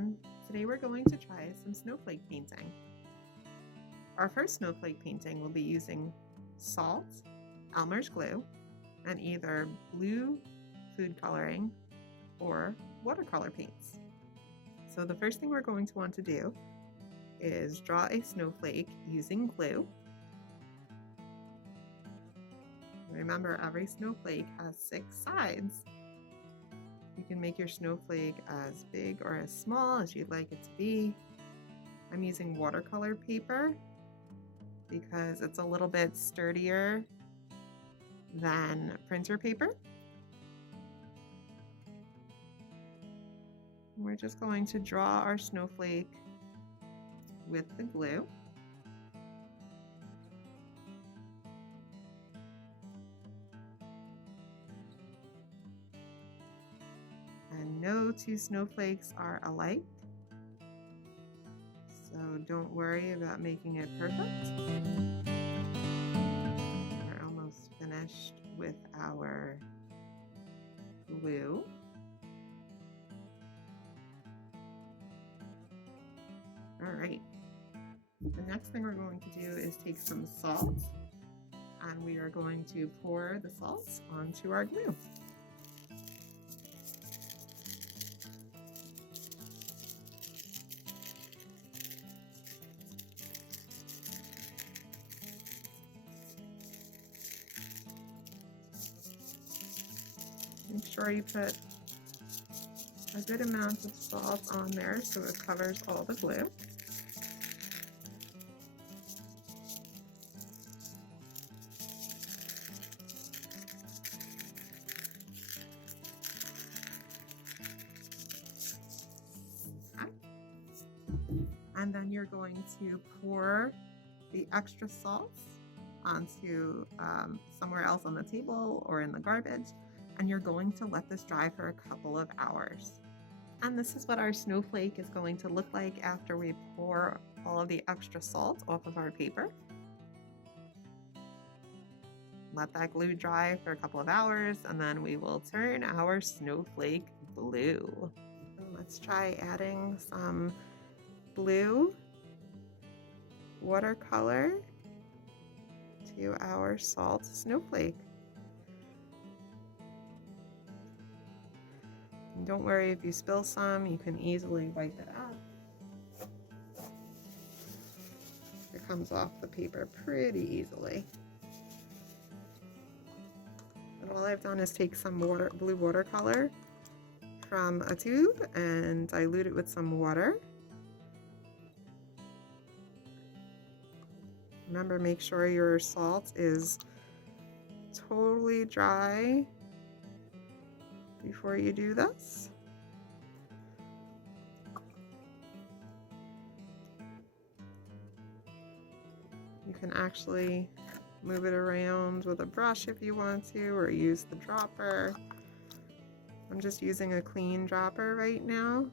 everyone. Today we're going to try some snowflake painting. Our first snowflake painting will be using salt, Elmer's glue, and either blue food coloring or watercolor paints. So the first thing we're going to want to do is draw a snowflake using glue. Remember, every snowflake has 6 sides. You can make your snowflake as big or as small as you'd like it to be. I'm using watercolor paper because it's a little bit sturdier than printer paper. We're just going to draw our snowflake with the glue. And no two snowflakes are alike, so don't worry about making it perfect. We're almost finished with our glue. All right, the next thing we're going to do is take some salt, and we are going to pour the salt onto our glue. Make sure you put a good amount of salt on there so it covers all the glue. Okay. And then you're going to pour the extra salt onto somewhere else on the table or in the garbage, and you're going to let this dry for a couple of hours. And this is what our snowflake is going to look like after we pour all of the extra salt off of our paper. Let that glue dry for a couple of hours, and then we will turn our snowflake blue. Let's try adding some blue watercolor to our salt snowflake. And don't worry if you spill some, you can easily wipe it out. It comes off the paper pretty easily. And all I've done is take some blue watercolor from a tube and dilute it with some water. Remember, make sure your salt is totally dry before you do this. You can actually move it around with a brush if you want to, or use the dropper. I'm just using a clean dropper right now.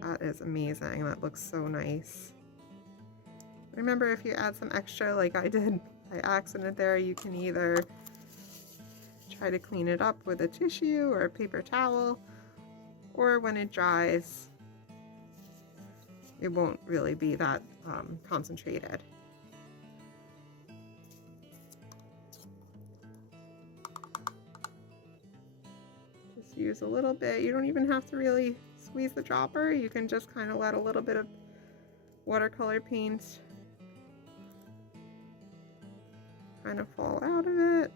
That is amazing. That looks so nice. Remember, if you add some extra like I did by accident there, you can either try to clean it up with a tissue or a paper towel, or when it dries, it won't really be that concentrated. Just use a little bit. You don't even have to really squeeze the dropper. You can just kind of let a little bit of watercolor paint kind of fall out of it.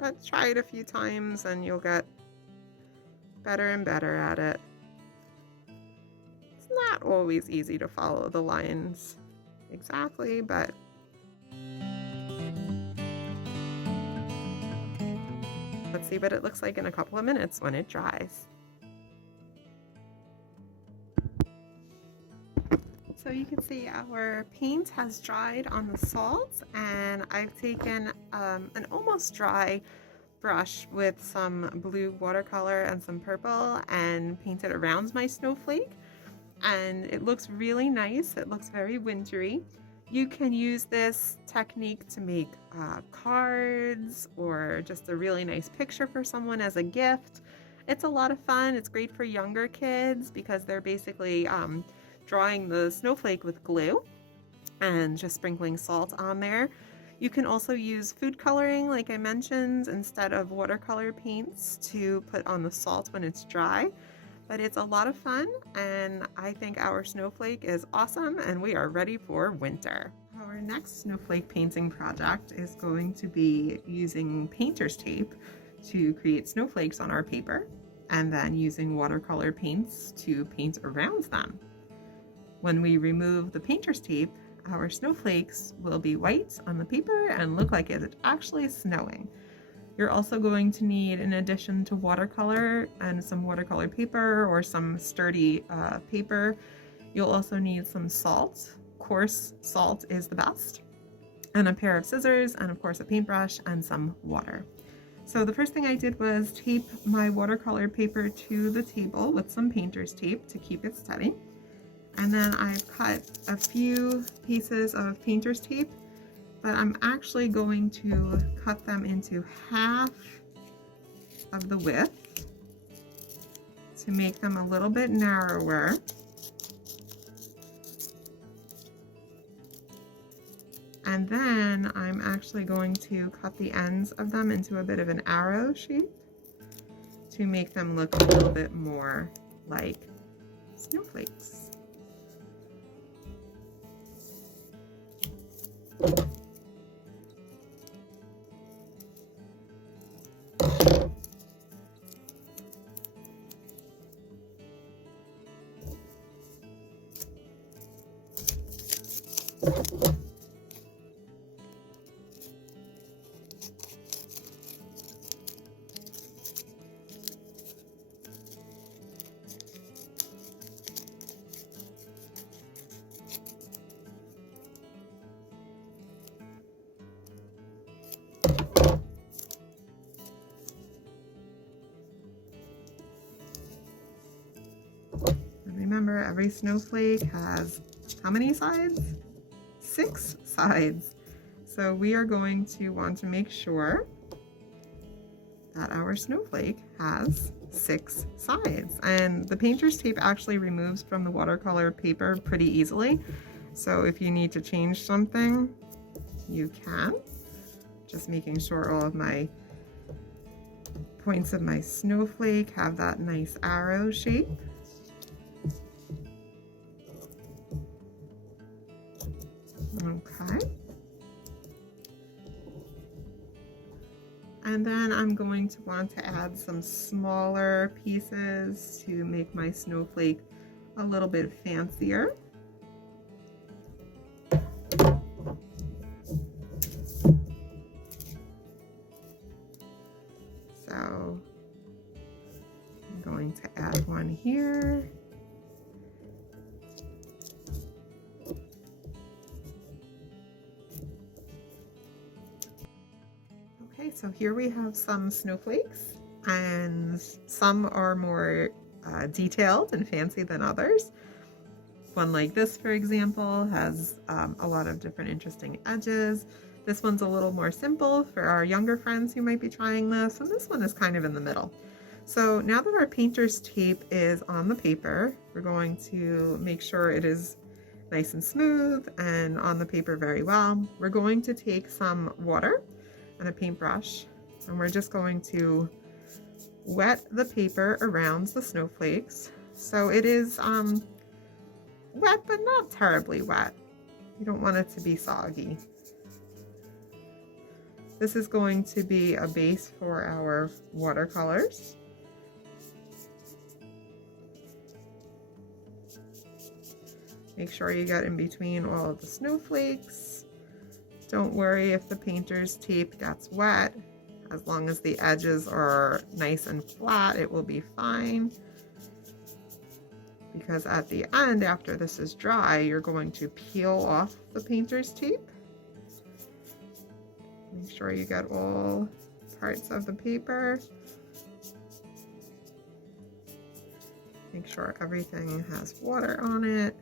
But try it a few times and you'll get better and better at it. It's not always easy to follow the lines exactly, but let's see what it looks like in a couple of minutes when it dries. So you can see our paint has dried on the salt, and I've taken an almost dry brush with some blue watercolor and some purple and painted around my snowflake, and it looks really nice. It looks very wintry. You can use this technique to make cards or just a really nice picture for someone as a gift. It's a lot of fun. It's great for younger kids because they're basically drawing the snowflake with glue and just sprinkling salt on there. You can also use food coloring, like I mentioned, instead of watercolor paints to put on the salt when it's dry. But it's a lot of fun, and I think our snowflake is awesome, and we are ready for winter. Our next snowflake painting project is going to be using painter's tape to create snowflakes on our paper, and then using watercolor paints to paint around them. When we remove the painter's tape, our snowflakes will be white on the paper and look like it's actually snowing. You're also going to need, in addition to watercolor and some watercolor paper or some sturdy paper, you'll also need some salt. Coarse salt is the best, and a pair of scissors, and of course a paintbrush and some water. So the first thing I did was tape my watercolor paper to the table with some painter's tape to keep it steady. And then I've cut a few pieces of painter's tape, but I'm actually going to cut them into half of the width to make them a little bit narrower. And then I'm actually going to cut the ends of them into a bit of an arrow shape to make them look a little bit more like snowflakes. Remember, every snowflake has how many sides? 6 sides. So we are going to want to make sure that our snowflake has 6 sides. And the painter's tape actually removes from the watercolor paper pretty easily. So if you need to change something, you can. Just making sure all of my points of my snowflake have that nice arrow shape. Okay. And then I'm going to want to add some smaller pieces to make my snowflake a little bit fancier. So I'm going to add one here. Okay, so here we have some snowflakes, and some are more detailed and fancy than others. One like this, for example, has a lot of different interesting edges. This one's a little more simple for our younger friends who might be trying this, and this one is kind of in the middle. So now that our painter's tape is on the paper, we're going to make sure it is nice and smooth and on the paper very well. We're going to take some water and a paintbrush, and we're just going to wet the paper around the snowflakes. So it is wet, but not terribly wet. You don't want it to be soggy. This is going to be a base for our watercolors. Make sure you get in between all of the snowflakes. Don't worry if the painter's tape gets wet. As long as the edges are nice and flat, it will be fine. Because at the end, after this is dry, you're going to peel off the painter's tape. Make sure you get all parts of the paper. Make sure everything has water on it.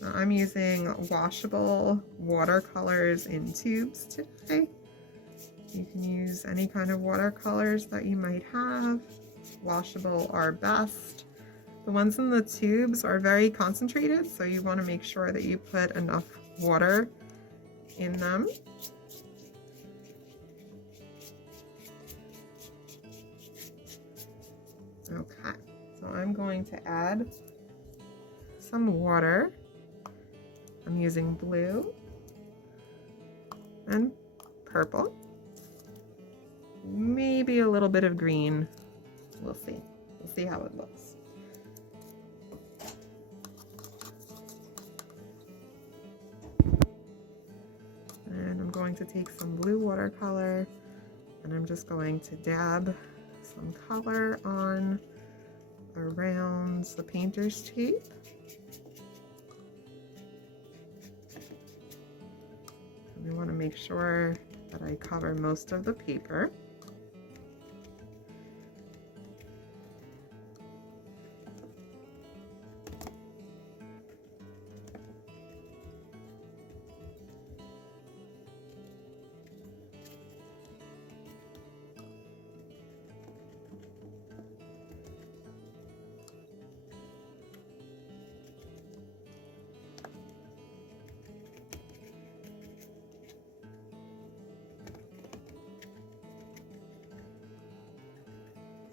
Now, I'm using washable watercolors in tubes today. You can use any kind of watercolors that you might have. Washable are best. The ones in the tubes are very concentrated, so you want to make sure that you put enough water in them. Okay, so I'm going to add some water. I'm using blue and purple, maybe a little bit of green. We'll see. We'll see how it looks. And I'm going to take some blue watercolor and I'm just going to dab some color on around the painter's tape. And we want to make sure that I cover most of the paper.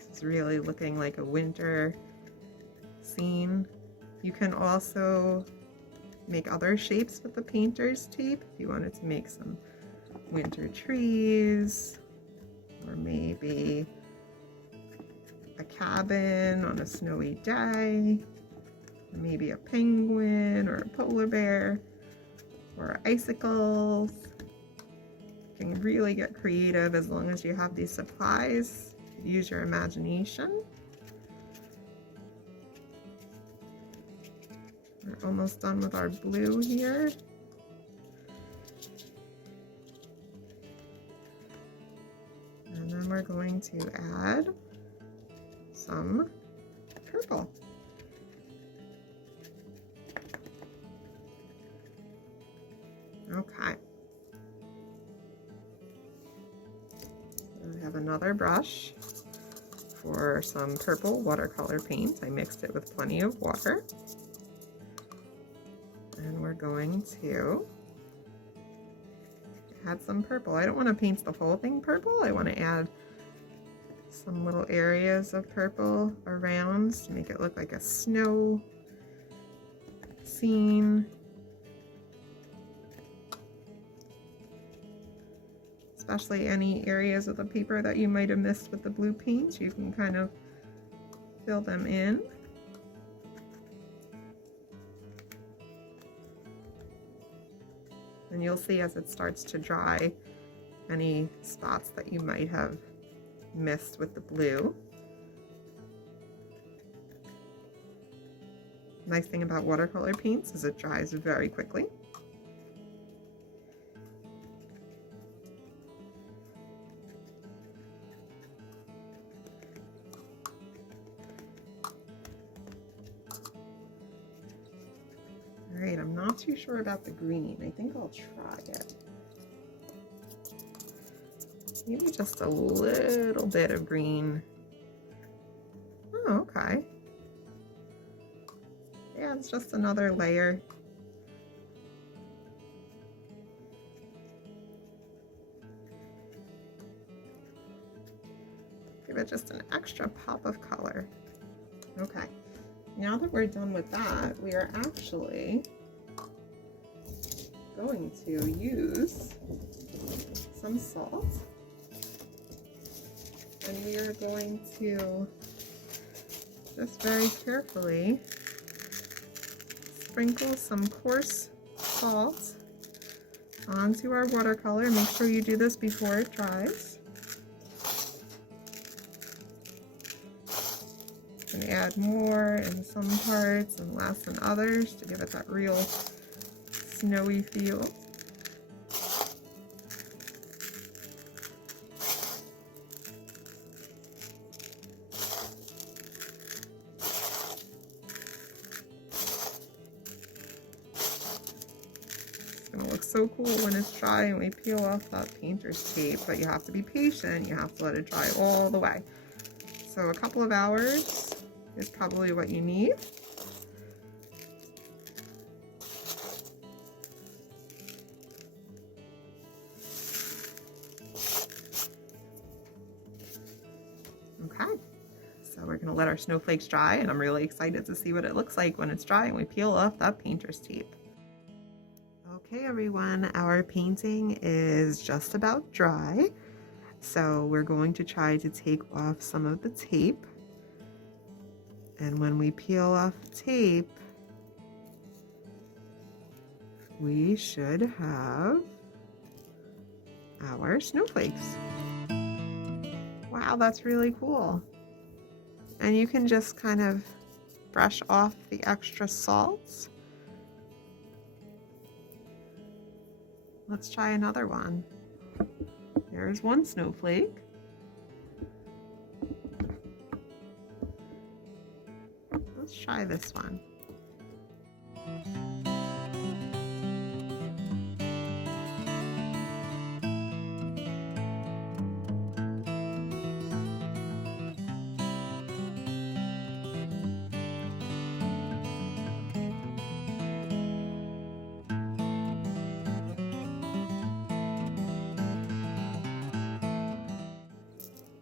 It's really looking like a winter scene. You can also make other shapes with the painter's tape if you wanted to make some winter trees, or maybe a cabin on a snowy day, or maybe a penguin or a polar bear, or icicles. You can really get creative as long as you have these supplies. Use your imagination. We're almost done with our blue here. And then we're going to add some purple. Okay. I have another brush for some purple watercolor paint. I mixed it with plenty of water. And we're going to add some purple. I don't want to paint the whole thing purple. I want to add some little areas of purple around to make it look like a snow scene. Especially any areas of the paper that you might have missed with the blue paint, you can kind of fill them in. And you'll see as it starts to dry any spots that you might have missed with the blue. Nice thing about watercolor paints is it dries very quickly. Alright, I'm not too sure about the green. I think I'll try it. Maybe just a little bit of green. Oh, okay. Yeah, it's just another layer. Give it just an extra pop of color. Okay. Now that we're done with that, we are actually going to use some salt. And we are going to just very carefully sprinkle some coarse salt onto our watercolor. Make sure you do this before it dries. And add more in some parts and less in others to give it that real snowy feel. so cool when it's dry and we peel off that painter's tape, but you have to be patient. You have to let it dry all the way. So a couple of hours is probably what you need. Okay, so we're gonna let our snowflakes dry, and I'm really excited to see what it looks like when it's dry and we peel off that painter's tape. Okay everyone, our painting is just about dry. So we're going to try to take off some of the tape. And when we peel off the tape, we should have our snowflakes. Wow, that's really cool. And you can just kind of brush off the extra salts. Let's try another one. There's one snowflake. Let's try this one.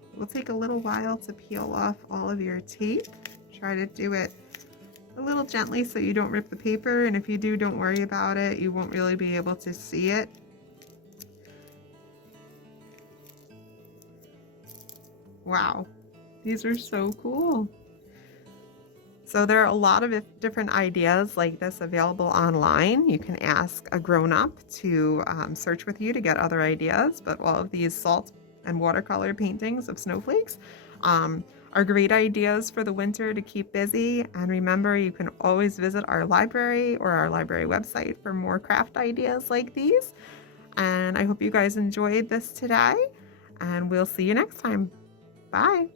It will take a little while to peel off all of your tape. Try to do it a little gently so you don't rip the paper, and if you do, don't worry about it. You won't really be able to see it. Wow, these are so cool. So there are a lot of different ideas like this available online. You can ask a grown-up to search with you to get other ideas, but all of these salt and watercolor paintings of snowflakes are great ideas for the winter to keep busy. And remember, you can always visit our library or our library website for more craft ideas like these. And I hope you guys enjoyed this today, and we'll see you next time. Bye.